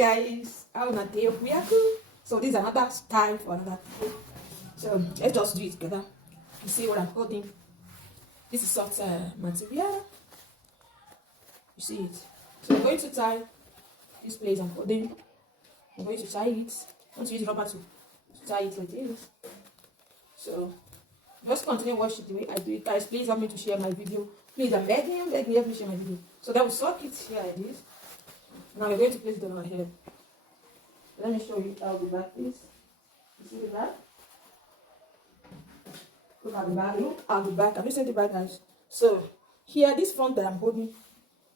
guys, how na day we are cool. So this is another style for another video. So let's just do it together. You see what I'm holding? This is soft material. You see it. So I'm going to tie this place I'm holding. I'm going to tie it. I want to use rubber to tie it like this. So just continue watching the way I do it. Guys, please help me to share my video. Please, I'm begging you, help me share my video. So then we sock it here like this. Now we're going to place it on our head. Let me show you how the back is. You see the back? Look at the back. Look at the back. Have you seen the back, guys? So here, this front that I'm holding,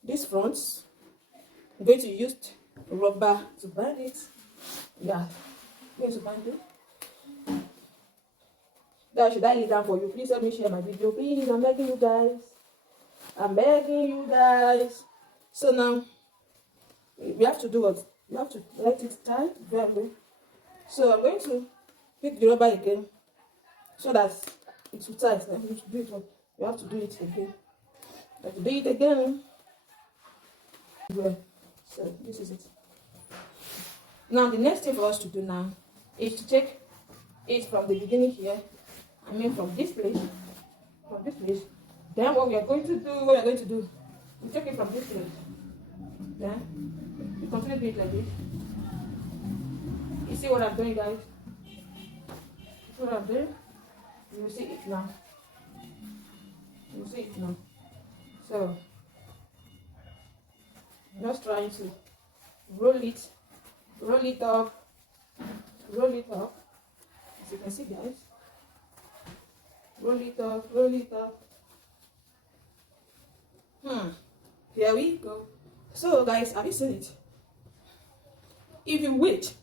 this front, I'm going to use rubber to bind it. Yeah, I'm going to bind it. Guys, should I lay down for you? Please help me share my video. Please, I'm begging you guys. I'm begging you guys. So now, we have to do what? You have to let it tie very well. So I'm going to pick the rubber again so that it will tie. So you have to do it again. You have to do it again. Well, so this is it. Now the next thing for us to do now is to take it from the beginning here. I mean from this place. Then what we are going to do, we take it from this place. Then we continue doing it like this. You see what I'm doing, guys? You see what I'm doing? You will see it now. You will see it now. So just trying to roll it up, as you can see, guys. Roll it up. Here we go. So guys, have you seen it? If you wait,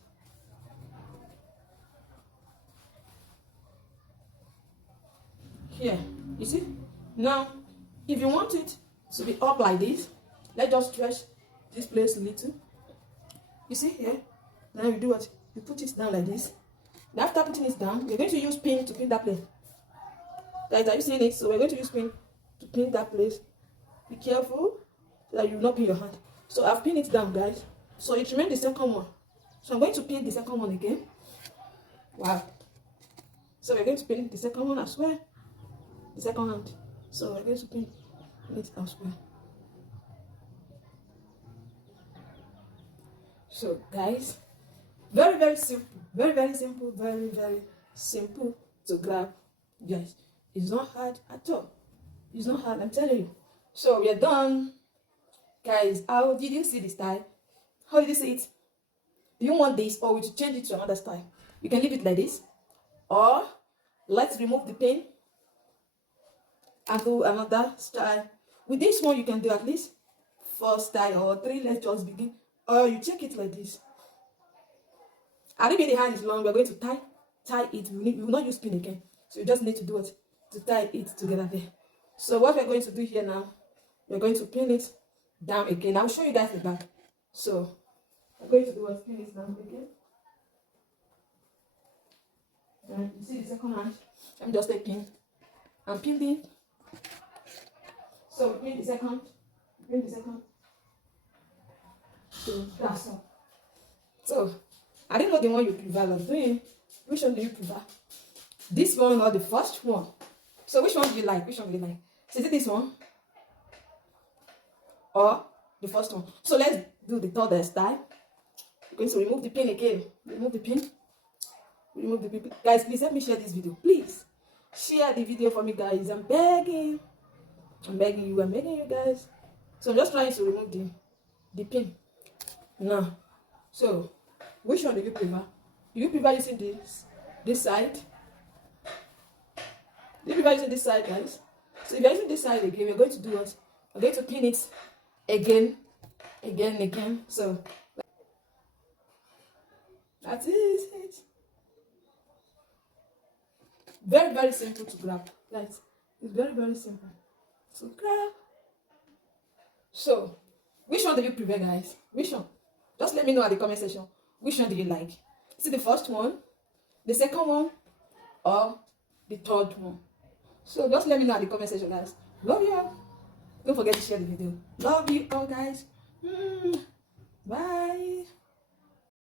here, you see? Now, if you want it to be up like this, let's just stretch this place a little. You see here? Now you do what? You put it down like this. Then after putting it down, we're going to use pin to pin that place. Guys, are you seeing it? So we're going to use pin to pin that place. Be careful so that you will not pin your hand. So I've pinned it down, guys. So it remains the second one. So I'm going to pin the second one again. Wow. So we're going to pin the second one as well. The second hand. So we're going to pin it as well. So guys, very simple, very simple to grab, guys. It's not hard at all. It's not hard, I'm telling you. So we are done, guys. How did you see the style? How did you see it? Do you want this, or would you change it to another style? You can leave it like this, or let's remove the pin and do another style. With this one, you can do at least 4 style or 3. Let's just begin. Or you check it like this. And if the hand is long, we're going to tie it. We will not use pin again. So you just need to do it to tie it together there. So what we're going to do here now, we're going to pin it down again. I'll show you guys the back. So we're going to do what? Pin it down again. And you see the second hand. Let me just take pin and pin it. So pin the second. So that's all. So I didn't know the one you prefer of doing. Which one do you prefer? This one or the first one? So which one do you like? So is it this one or the first one? So let's do the third style. We're going to remove the pin again. Remove the pin. Guys, please help me share this video. Please share the video for me, guys. I'm begging you guys. So I'm just trying to remove the pin now. So which one do you prefer? Do you prefer using this side? Do you prefer using this side, guys? So if you're using this side again, we're going to do what? We're going to pin it again. So that is it. Very simple to grab, guys. It's very simple to grab. So which one do you prefer, guys? Which one? Just let me know at the comment section. Which one do you like? Is it the first one, the second one, or the third one? So just let me know at the comment section, guys. Love you all. Don't forget to share the video. Love you all, guys. Bye.